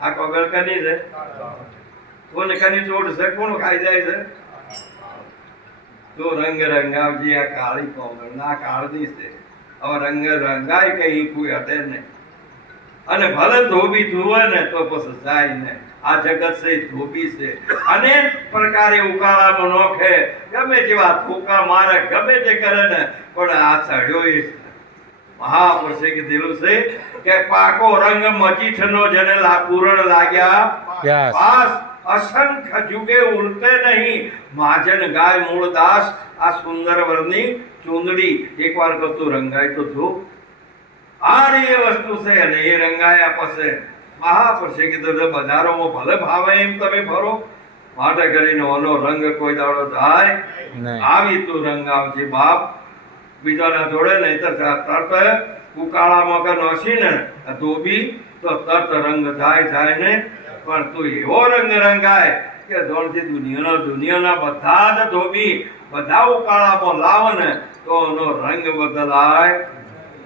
આ કોગળ કની છે કોને કની ચોડ છે કોણ ખાઈ જાય છે તો રંગ રંગાવજી આ કાળી કોગળ ના કાળની છે હવે રંગ રંગાય કઈ કોઈ હટે નહીં અને ભલે ધોબી ધુવે ને તો પછી જાય ને આ જગત છે ધોબી છે અનેક પ્રકારે ઉકાળામાં નોખે ગમે જેવા થૂકા મારે ગમે તે કરે ને પણ આ ચડ્યો એ મહાપુરુષે કીધેલું છે કે પાકો રંગ મજીઠનો જેને પૂરણ લાગ્યા પાસ અસંખ્ય જુગે ઉલટે નહીં માજન ગાય મૂળ દાસ આ સુંદર વરની ચૂંદડી એકવાર કતું રંગાય તો જો આ એ વસ્તુ છે અને એ રંગાયા પછી મહાપુરુષે કીધું બજારોમાં ભલે ભાવે એમ તમે ભરો માટે કરીને ઓનો રંગ કોઈ દાડો જાય આવી તું રંગ આવજે બાપ બીજાના જોડે નહીં તો તરત ઉકાળામાં કે નોસી ને ધોબી તો તરત રંગ જાય ને પણ તું એવો રંગ રંગાય કે દોડથી દુનિયાના બધા જ ધોબી બધા ઉકાળામાં લાવે ને તો એનો રંગ બદલાય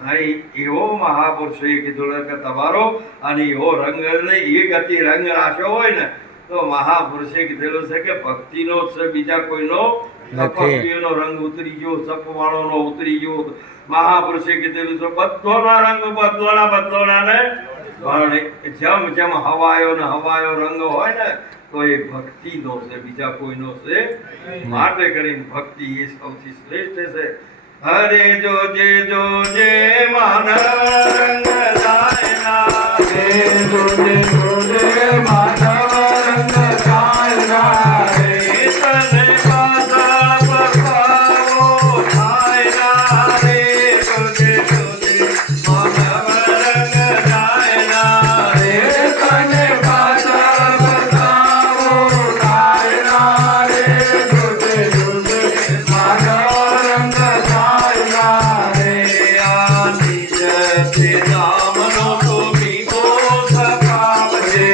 નહીં એવો મહાપુરુષે કીધું કે તમારો અને એવો રંગ એ ગતિ રંગ રાખ્યો હોય ને તો મહાપુરુષે કીધેલું છે કે ભક્તિનો છે બીજા કોઈનો ભક્તિનો રંગ ઉતરી ગયો સપવાળોનો ઉતરી ગયો મહાપુરુષે કીધેલું છે બધોના રંગ બદલોના ને જેમ જેમ હવાયો રંગ હોય ને તો એ ભક્તિનો છે બીજા કોઈનો છે માટે કરીને ભક્તિ એ સૌથી શ્રેષ્ઠ છે હરે જોજે માનવ રંગ લાયના હે જોજે માનવ રંગ લાયના હે તને પાસા પકાવો થાયના હે જોજે માનવ રંગ લાયના હે તને પાસા પકાવો થાયના હે જોજે માનવ રંગ રામનો તો બીજો સપાવ છે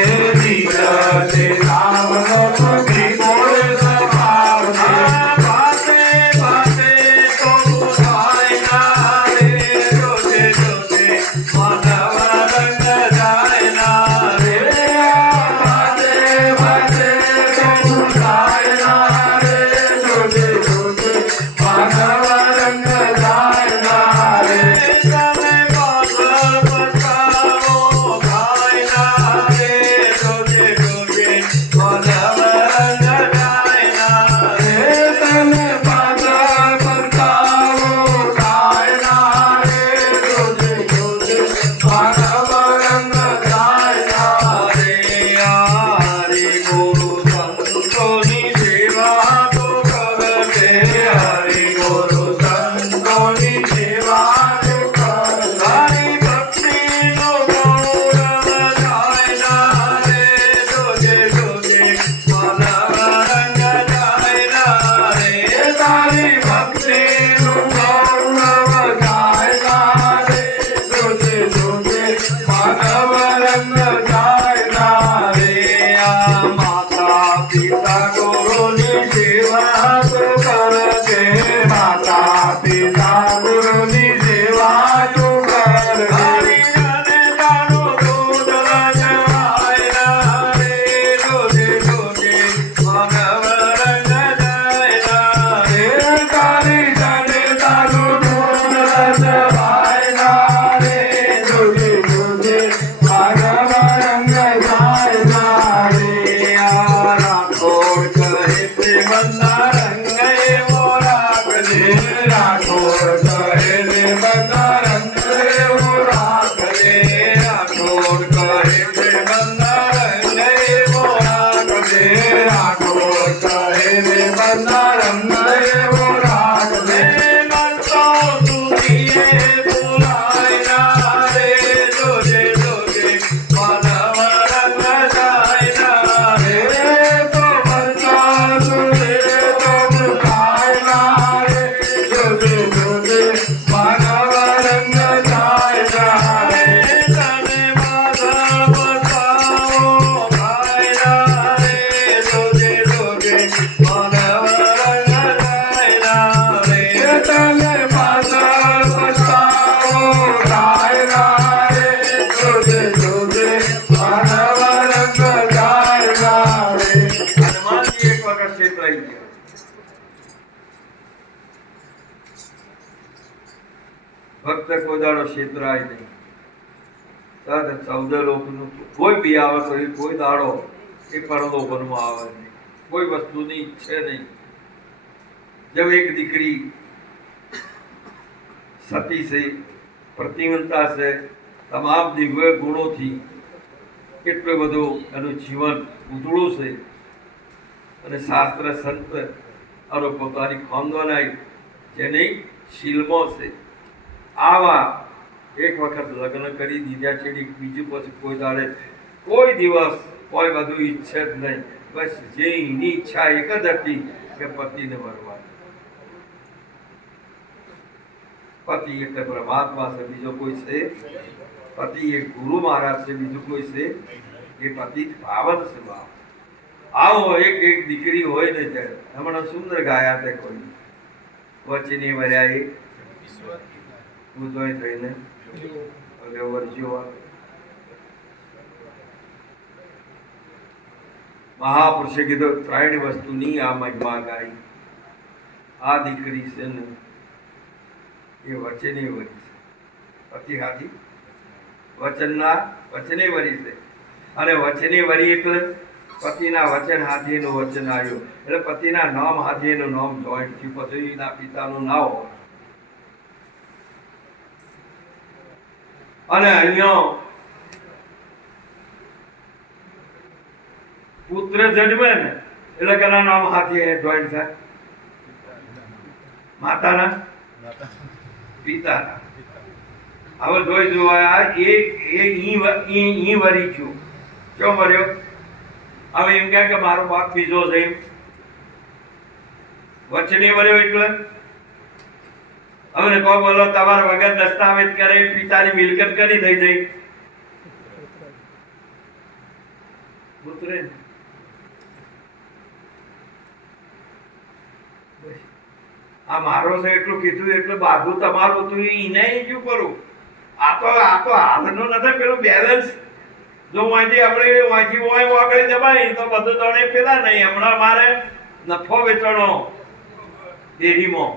માતા પિતા ગુરુની સેવા તો કરજે માતા પિતા ગુરુની સેવા તું કરજે ભક્ત કોઈ દાડો છેતરાય નહીં. તદ 14 લોકનું કોઈ બી આવે તો એ કોઈ દાડો એ પરલોભનમાં આવે નહીં, કોઈ વસ્તુની ઈચ્છે નહીં. જब એક દીકરી સતી છે, પ્રતિમંતા છે, તમામ દિવ્ય ગુણોથી કેટલું બધું એનું જીવન ઉજળું છે અને શાસ્ત્ર સંત અને પોતાની ખાનદાનાઈ જેની શીલમો છે, આવા એક વખત લગ્ન કરી દીધા છે. બીજું પછી કોઈ દાડે કોઈ દિવસ કોઈ બધું ઈચ્છે જ નહીં. બસ જે એની ઈચ્છા એક જ હતી કે પતિને વરવા. પતિ એક પરમાત્મા છે, બીજો કોઈ છે. પતિ એક ગુરુ મહારાજ છે, બીજું કોઈ છે. એ પતિ પાવન છે. બાપ આવો એક એક દીકરી હોય ને ત્યારે હમણાં સુંદર ગાયા તે કોઈ વચની વર્યા એ ઉદય થઈને મહાપુરુષે કીધું ત્રણ વસ્તુની આ મહિમા ગાઈ. આ દીકરી છે ને એ વચને વરી છે, પતિ હાથી વચને વરી છે. અને વચને વરી એટલે પતિના વચન હાથીનું વચન આવ્યું એટલે પતિના નામ હાથીનું નામ જોઈન્ટ થયું. પછી એના પિતાનું નામ હોય. અને અહીંયા પુત્ર જન્મે ને એટલે કેના નામ હાથી જોઈન્ટ થાય? માતાના પિતાના. હવે જોઈ જોવા ઈ વરી છું ક્યો મર્યો? હવે એમ કે મારો બાપ બીજો છે, વચને વર્યો એટલે હવે કોઈ બોલો તમારા વગર દસ્તાવેજ કરે પિતાની મિલકત કરી થઈ જઈ. પુત્રે આ મારો છે એટલું કીધું એટલે બાજુ તમારું હતું એને શું કરું? આ તો હાલનો નથી, પેલું બેલેન્સ જો વાંચી આપણે વાંચી હોય વાગડી દબાઈ તો બધું તણે પેલા નહીં. હમણાં મારે નફો વેચણો ડેરીમાં,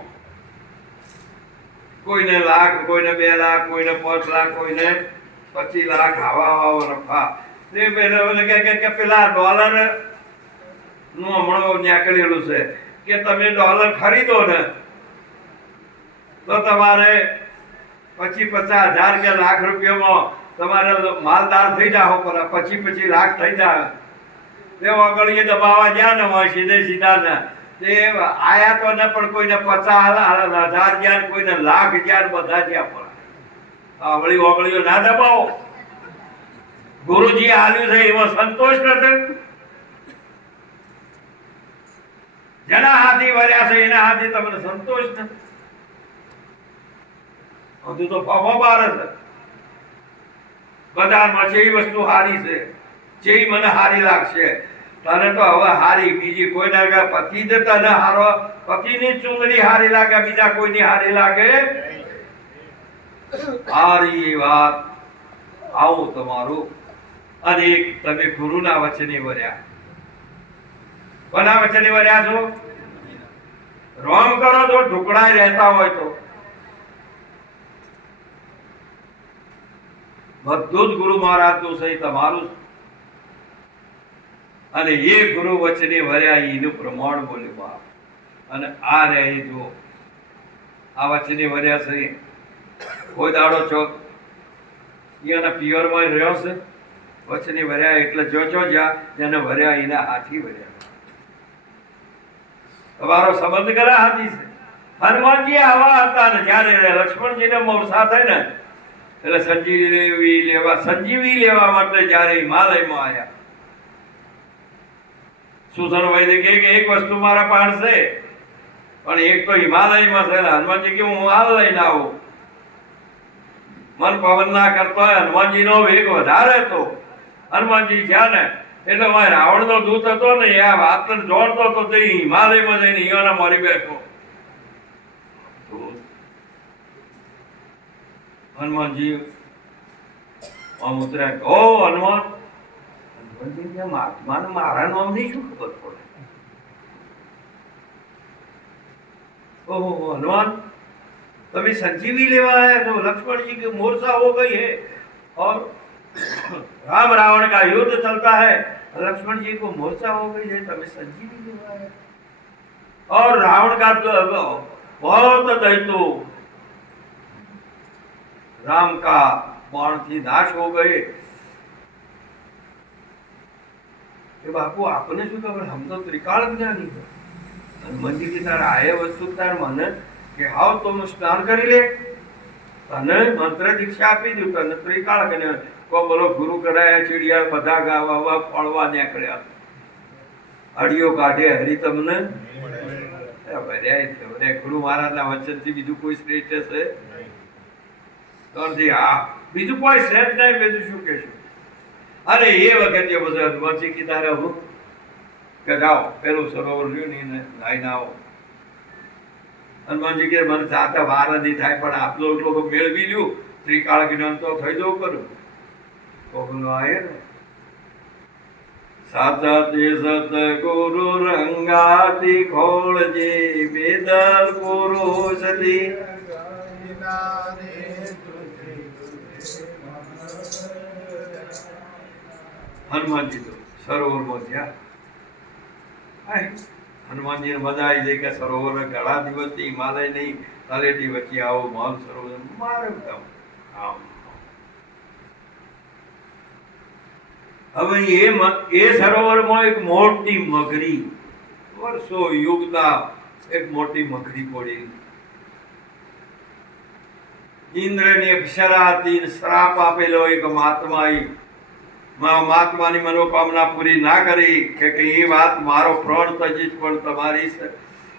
કોઈને લાખ, કોઈને 2 લાખ, કોઈને 5 લાખ, કોઈને 25 લાખ, આવા નફા. કે પેલા ડોલર નું હમણાં નીકળેલું છે કે તમે ડોલર ખરીદો ને તો તમારે 25,000 કે લાખ રૂપિયામાં તમારે માલદાર થઈ જાઓ. પર 25 લાખ થઈ જાય તે આગળ દબાવવા ગયા ને હોય સીધા ને તે આયા તો ને પણ કોઈને 50,000 જ્યાં, કોઈને લાખ જ્યાં, બધા જ્યાં. પણ આવળી ઓગળીઓ ના દબાવો. ગુરુજી આલ્યું છે એમાં સંતોષ નથી. જેના હાથી વર્યા છે એના હાથી તમને સંતોષ નથી. હજુ તો ફાફા બાર છે બજારમાં. જે વસ્તુ સારી છે, જે મને સારી લાગશે તને તો હવે હારી બીજી કોઈ લાગે પતિ જ તને હારો પતિની ચૂંદડી હારી લાગે બીજા કોઈની હારી લાગે હારી વાત આવું તમારું અને એક તમે ગુરુના વચને વર્યા કોના વચને વર્યા છો રોમ કરો તો ઢુકડાય રહેતા હોય તો બધું જ ગુરુ મહારાજનું સહી તમારું અને એ ગુરુ વચને વર્યા એનું પ્રમાણ બોલ્યું બાપ અને આ રહે જો આ વચને વર્યા સહી કોઈ દાડો ચોક એના પિયરમાં રહ્યો છે વચને વર્યા એટલે જો જ્યાં જેને વર્યા એના હાથી વર્યા તમારો સંબંધ કરા હાથી છે હનુમાનજી આવા હતા ને જ્યારે લક્ષ્મણજીને મોરસા થાય ને એટલે સંજીવી લેવા માટે જ્યારે હિમાલયમાં આવ્યા સુસન વૈદ્ય કે એક વસ્તુ મારા પાડશે પણ એક તો હિમાલયમાં છે હનુમાનજી કે હું હાલ લઈને આવું મન પવન ના કરતો હોય હનુમાનજી નો વેગ વધારે હતો હનુમાનજી જ્યાં ને એટલે રાવણ નો દૂત હતો ને એ આ વાત જોડતો હતો તે હિમાલયમાં જઈને ઈયોના મરી બેઠો હનુમાનજી આમ ઉતર્યા ઓ હનુમાન હનુમાનજી કે મહાત્માને મારા નામની શું ખબર પડે ઓહો હનુમાન तभी संजीवी लेवा है तो लक्ष्मण जी की मोर्चा हो गई है और राम रावण का युद्ध चलता है लक्ष्मण जी को मोर्चा हो गई है तभी संजीवी लेवा है और रावण का बहुत दैत्यो राम का बाण थी नाश हो गए ये बापू आपने शू खबर हम तो त्रिकाल ज्ञानी है हनुमान जी की तार आए वस्तु तार मन કે હાવ તો સ્નાન કરી લે તને મંત્ર દીક્ષા આપી દઉં તને ત્રિકાળ કે કો બોલો ગુરુ કરાયા ચીડિયા બધા ગાવા ફળવા નીકળ્યા હડિયો કાઢે હરી તમને ગુરુ મહારાજના વચનથી બીજું કોઈ શ્રેષ્ઠ છે નથી હા બીજું કોઈ શ્રેષ્ઠ નહીં બીજું શું કહેશું અરે એ વખતે બધું હનુમાનજી કી તારે હું કે જાઓ પેલું સરોવર રહ્યું ને નાઈને આવો હનુમાનજી કે મને જાતા વાર નહીં થાય પણ આટલો એટલો મેળવી લ્યું ત્રિકાળ જ્ઞાન તો થઈ જવું કરું કોકનો આયે ને સાચા સત ગુરુ રંગાતી ખોળજે બેદર ગુરુ સતી હનુમાનજી તો સરોવરમાં થયા હનુમાનજી મજા આવી જાય કે સરોવર ઘણા દિવસથી હિમાલય નહીં તલેટી વચ્ચે આવો માલ સરોવર મારે આમ હવે એ સરોવરમાં એક મોટી મગરી વર્ષો યુગના એક મોટી મગરી પડી ઇન્દ્રની અપ્સરા હતી શ્રાપ આપેલો એક મહાત્માની મનોકામના પૂરી ના કરી કે એ વાત મારો પ્રણ તજીશ પણ તમારી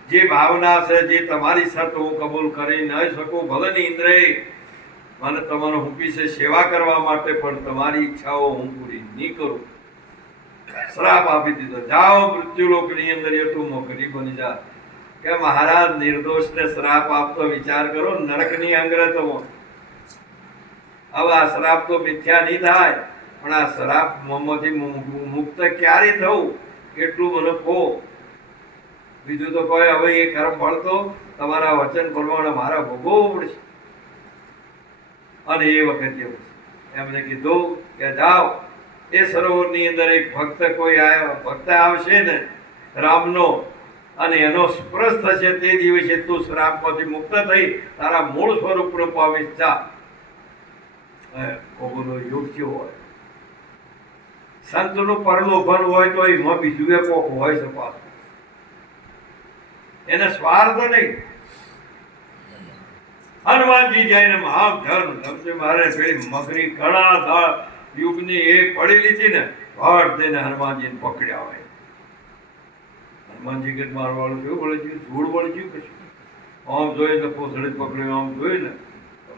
જે ભાવના છે જે તમારી સત હું કબૂલ કરી ન શકું ભલે ને ઇન્દ્રે મને તમારો હુંપી છે સેવા કરવા માટે પણ તમારી ઈચ્છાઓ હું પૂરી નહીં કરું શ્રાપ આપી દીધો જાઓ મૃત્યુલોકની અંદર તું મોકરી બની જા કે મહારાજ નિર્દોષને શ્રાપ આપતો વિચાર કરો નરકની અંગ્રતમાં હવે આ શ્રાપ તો મિથ્યા નહીં થાય પણ આ શ્રાપ માંથી મુક્ત ક્યારે થવું એટલું મને કહો બીજું તો કોઈ હવે એ કર્મ ફળ તમારા વચન પ્રમાણે મારા ભોગવવું પડશે અને એ વખતે એમને કીધું કે જાઓ એ સરોવરની અંદર એક ભક્ત કોઈ આવ્યો ભક્ત આવશે ને રામનો અને એનો સ્પર્શ થશે તે દિવસે તું શ્રાપમાંથી મુક્ત થઈ તારા મૂળ સ્વરૂપનો પામીશ જા કોનો યોગ કેવો હોય સંતનું પરલોભન હોય તો એમાં બીજું એ કોક હોય છે પાછું એને સ્વાર્થ નહીં હનુમાનજી જઈને મહાધર્મ મારે પેલી મગરી ઘણા યુગની એક પડેલી હતી ને હટ દઈને હનુમાનજીને પકડ્યા હોય હનુમાનજી કે મારવાળું શું વળગ્યું ધૂળ વળગ્યું કશું આમ જોઈએ તો પોસડી પકડ્યું આમ જોયું ને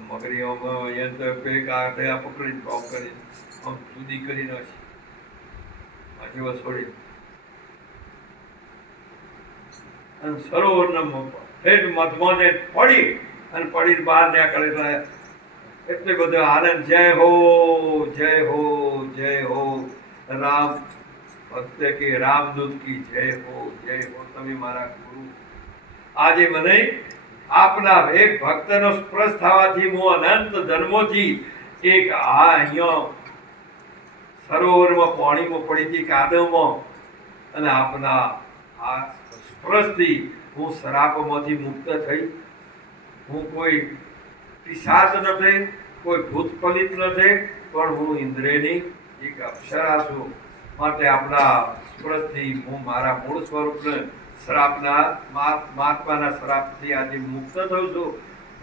મગરી આમ યંત્ર પેક આ પકડી આમ કરી આમ જુદી કરી નાખી પછી વસોડી અને સરોવરના હેઠ મધમાં જઈને પડી અને પડીને બહાર નીકળે એટલે બધો આનંદ. જય હો જય હો જય હો રામ ભક્ત કે રામદૂત કી જય હો જય હો. તમે મારા ગુરુ. આજે મને આપના એક ભક્તનો સ્પર્શ થવાથી હું અનંત જન્મોથી એક અહીંયા સરોવરમાં પાણીમાં પડી હતી કાદવમાં અને આપના આ સ્પર્શથી હું શ્રાપમાંથી મુક્ત થઈ. હું કોઈ પિશાચ નથી, કોઈ ભૂત પલિત નથી, પણ હું ઇન્દ્રિયની એક અપ્સરા છું. માટે આપણા સ્પર્શથી હું મારા મૂળ સ્વરૂપને શ્રાપના મહાત્માના શ્રાપથી આજે મુક્ત થઉં છું.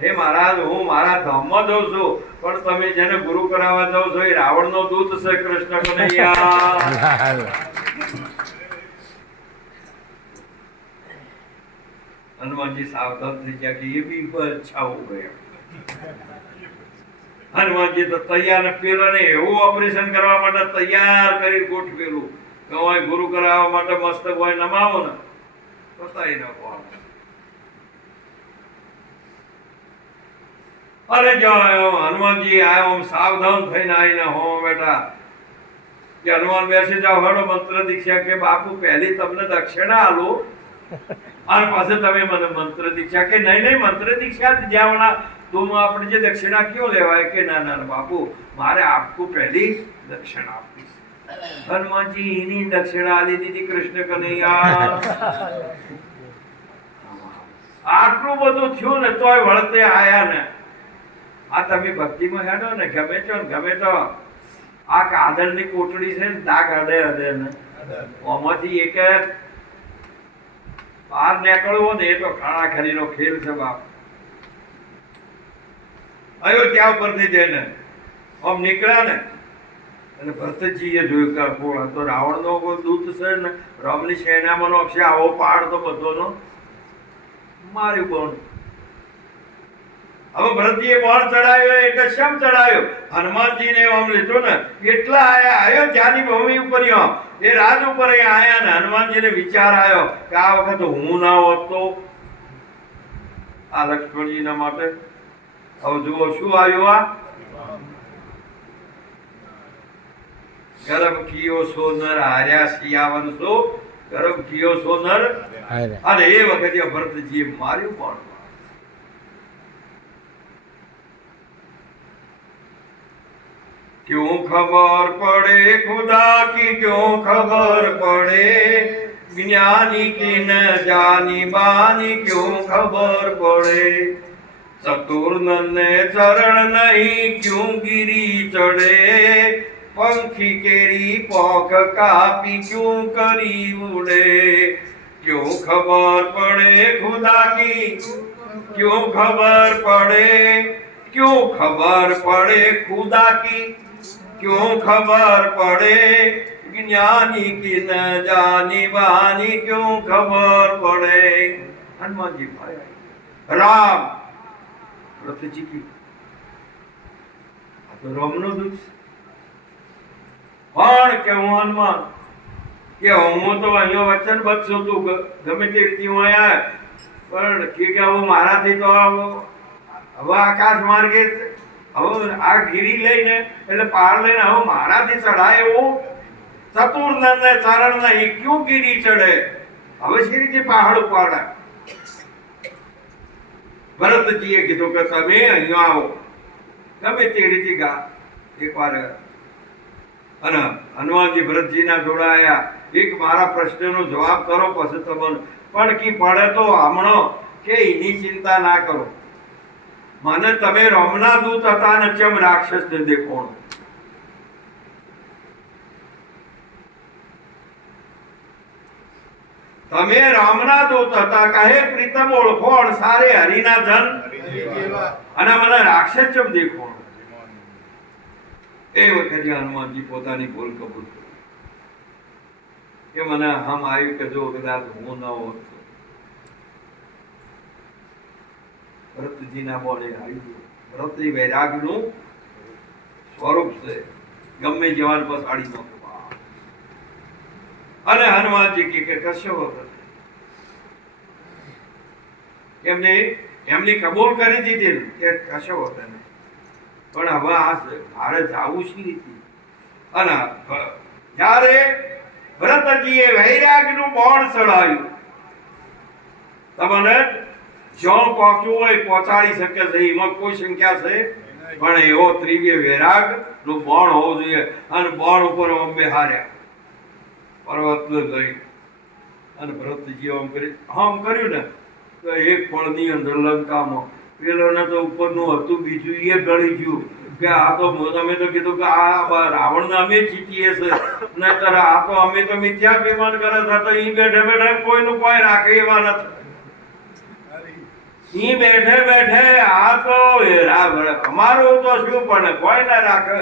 હે મહારાજ, હું મારા ધામમાં જઉં છું, પણ તમે જેને ગુરુ કરાવવા જાઓ છો એ રાવણનો દૂત છે. કૃષ્ણ કનૈયા. હનુમાનજી સાવધાન થઈ ગયા કે એ બી અચ્છા હો ગયા. હનુમાનજી તો તૈયાર ને પેલા ને એવું ઓપરેશન કરવા માટે તૈયાર કરી ગોઠવેલું કે હોય ગુરુ કરાવવા માટે મસ્તક હોય નમાવો ને પતાઈ નાખો. અરે જો હનુમાનજી આયો સાવધાન થઈને આવીને હો બેટા કે હનુમાન બેસી જાઓ, હડો મંત્ર દીક્ષા. કે બાપુ પહેલી તમને દક્ષિણા આલો અને પાછું તમે મને મંત્ર દીક્ષા. કે નહીં નહીં, મંત્ર દીક્ષા જ્યાં તો આપણે જે દક્ષિણા ક્यों લેવાય? કે ના ના બાપુ, મારે આપકો પહેલી દક્ષિણા આપવી છે. હનુમાનજી એની દક્ષિણા આલી દીધી. કૃષ્ણ કનૈયા. આટલું બધું થયું ને તોય વળતે આયા ને. આ તમે ભક્તિમાં હેડો ને ગમે તો ગમે તો આ કાદળની કોટડી છે ને દાગ અડે અડે ને આમાંથી એક બહાર નીકળવો ને એ તો ખાડાખરીનો ખેલ છે બાપ. અયોધ્યા ઉપરથી જઈને આમ નીકળ્યા ને અને ભરતજીએ જોયું કે કોણ હતો? રાવણનો કોઈ દૂત છે ને રામની સેનામાંનો છે. આવો પહાડ તો બધોનો માર્યું કોણ? હવે ભરતજીએ બાણ ચડાવ્યો એટલે શમ ચડાવ્યો? હનુમાનજીને આમ લીધો ને એટલા આયા અયોધ્યાની ભૂમિ ઉપર એ રાજ ઉપર આયા ને હનુમાનજીને વિચાર આવ્યો કે આ વખત હું ના હોત તો આ લક્ષ્મણજીના માટે. હવે જુઓ શું આવ્યું? આ ગરમ કિયો સોનર હાર્યા સિયાવન સો ગરમ કિયો સોનર. અને એ વખતે ભરતજીએ માર્યું પણ. क्यों खबर पड़े खुदा की, क्यों खबर पड़े ज्ञानी की न जानी बानी, क्यों खबर पड़े चतुर्नन चरण नहीं क्यों गिरी चढ़े पंखी केरी पोख कापी क्यों करी उड़े. क्यों खबर पड़े खुदा की, क्यों खबर पड़े, क्यों खबर पड़े खुदा की, क्यों खबर पड़े ज्ञानी की न जानी बहानी, क्यों खबर पड़े. हनुमान जी भाई राम रथजी की तो रामनो दूत પણ કે હું હનુમાન કે હું તો અહીંયા વચન બચું તું ગમે તે રીતે હું આયા પણ કે હું મારાથી તો હવે આકાશ માર્ગે હવે આ ગીરી લઈને એટલે પાર લઈને હવે મારાથી ચડાય એવું ચતુર્નન ચરણ નહીં ક્યું ગીરી ચડે? હવે શી રીતે પહાડ ઉપાડે? ભરતજીએ કીધું કે તમે અહીંયા આવો ગમે તે રીતે ગા એકવાર. અને હનુમાનજી ભરતજીના જોડાયા. એક મારા પ્રશ્નનો જવાબ કરો પછી તમને પણ કી પડે તો હમણો કે એની ચિંતા ના કરો. મને તમે રામના દૂત હતા ને ચમ રાક્ષસ ને દેખોણ? તમે રામના દૂત હતા કહે પ્રીતમ ઓળખોણ સારે હરિના જન અને મને રાક્ષસ ચમ દેખોણ? એ વખતે હનુમાનજી પોતાની ભૂલ કબૂલ કરી કે મને હમ આવ્યું કે જો કદાચ હું ન હોત તો ભરતજીના બોલે આવી ગયું. ભરત એ વૈરાગનું સ્વરૂપ છે. ગમે જવાન પસાડી નો. અને હનુમાનજી કે કશો વખત એમની કબૂલ કરી દીધી કે કશો હોતો નહીં. પણ હવે મારે જવું શી રીતે? અને જ્યારે ભરતજીએ વૈરાગનું બોણ ચડાવ્યું, તમને જો પહોંચવું હોય પહોંચાડી શકે છે, એમાં કોઈ સંખ્યા છે, પણ એવો ત્રિવ્ય વૈરાગ નું બોણ હોવું જોઈએ. અને બોણ ઉપર અંબે હાર્યા પર્વત લઈ અને ભરતજી આમ કર્યું ને તો એક પળની અંદર લંકામાં પેલોને તો ઉપરનું હતું, બીજું એ ગળી ગયું કે આ તો તમે તો કીધું કે આ રાવણને અમે જીતીએ છે, નહીતર આ તો અમે તો મિથ્યાભિમાન કરે છે, તો ઈ બેઠે બેઠે કોઈનું કોઈ રાખે એવા નથી. ઈ બેઠે બેઠે આ તો અમારું તો શું પણ કોઈ ના રાખે.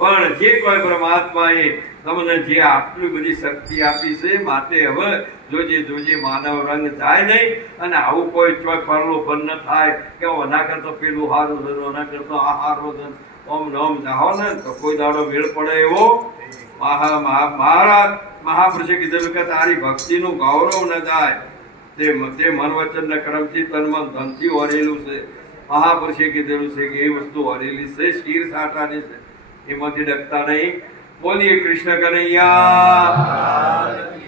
પણ જે કોઈ પરમાત્માએ તમને જે આટલી બધી શક્તિ આપી છે, માટે હવે જોજે માનવ રંગ જાય નહીં. અને આવું કોઈ ચોય પરલો બંધ ન થાય કે ઓના કરતો પેલું હારું છે, ઓના કરતો આ હારું છે, ઓમ નોમ જાઓ ને તો કોઈ દાડો મેળ પડે એવો મહારાજ મહાપુરુષે કીધેલું કે તારી ભક્તિનું ગૌરવ ન જાય. તે મન વચન ને કર્મથી તન મન ધનથી વરેલું છે. મહાપુરુષે કીધેલું છે કે એ વસ્તુ વરેલી છે, શીર સાટાની છે, એમાંથી ડરતા નહીં. બોલીએ કૃષ્ણ કનૈયા.